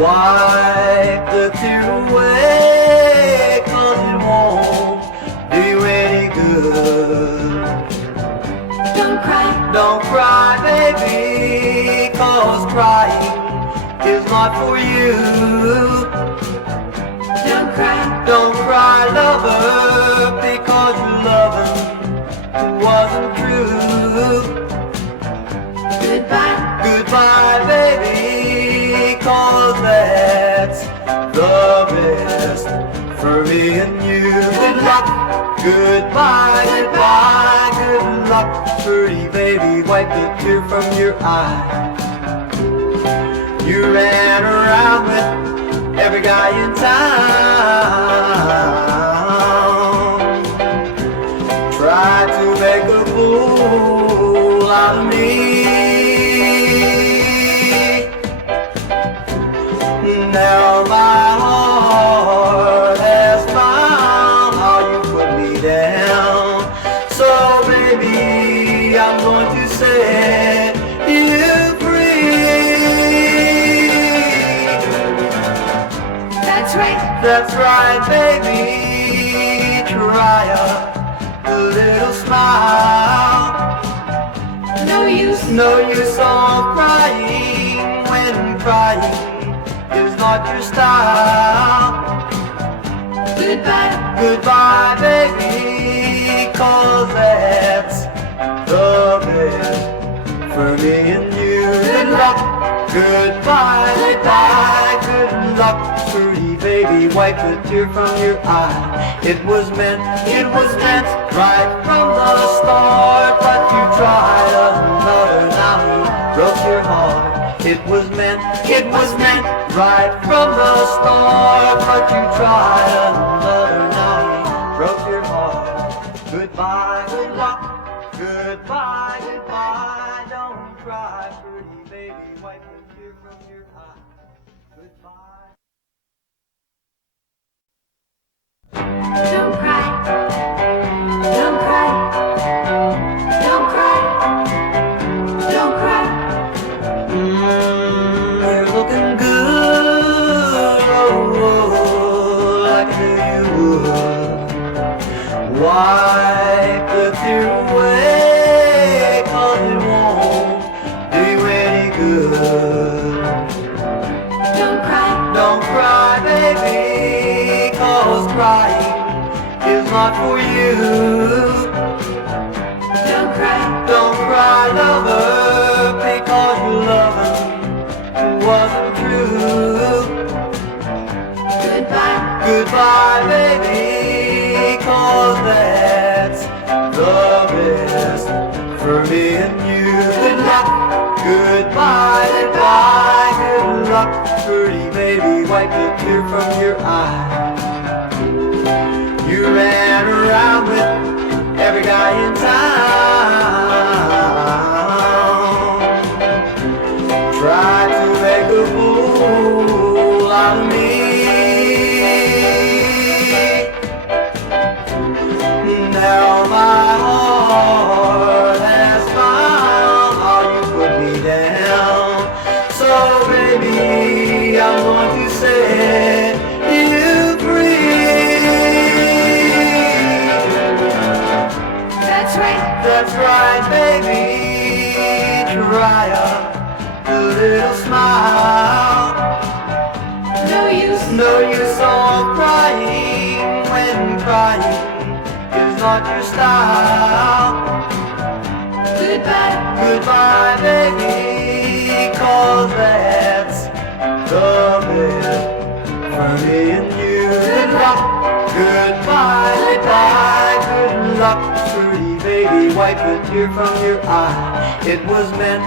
Wipe the tear away, 'cause it won't do any good. Don't cry, baby, 'cause crying is not for you. Don't cry, lover, because your loving wasn't true. Goodbye, baby, 'cause that's the best for me and you. Good luck, goodbye, goodbye, good luck, pretty baby, wipe the tear from your eye. You ran around with every guy in town, tried to make a fool out of me. Now my heart has found how you put me down. So baby, I'm going to set you free. That's right, baby. Try a little smile. No use on crying when crying is not your style. Goodbye, baby, 'cause that's the best for me and you. Good luck, goodbye, goodbye, good luck, pretty baby, wipe the tear from your eye. It was meant right from the start, but you tried another, now he broke your heart. It was meant right from the start, but you tried another, now he broke your heart. Goodbye, good luck, goodbye, goodbye, don't cry, pretty baby, wipe the tear from your eye. Goodbye. Don't cry, don't cry, don't cry, don't cry. You're looking good, oh, like you would. Wipe the tear away, 'cause it won't do you any good. Don't cry, baby, 'cause crying is not for you. Don't cry, lover, because your loving wasn't true. Goodbye, baby, 'cause that's the best for me and you. Good luck, goodbye, goodbye, good luck, pretty baby, wipe the tear from your eye. You ran around with every guy in town, tried to make a fool out of me. Now my heart has found how you put me down. So baby, I'm going to set you free. That's right, baby. Try a little smile. No use on crying when crying is not your style. Goodbye, baby, 'cause that's the best for me and you. Good luck, goodbye, goodbye, good luck, pretty baby, wipe the tear from your eye. It was meant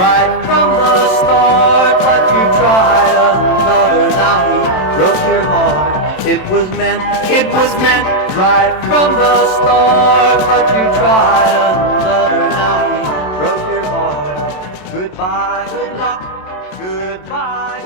right from the start, but you tried another, now he broke your heart. It was meant right from the start, but you tried another, now he broke your heart. Goodbye, good luck, goodbye.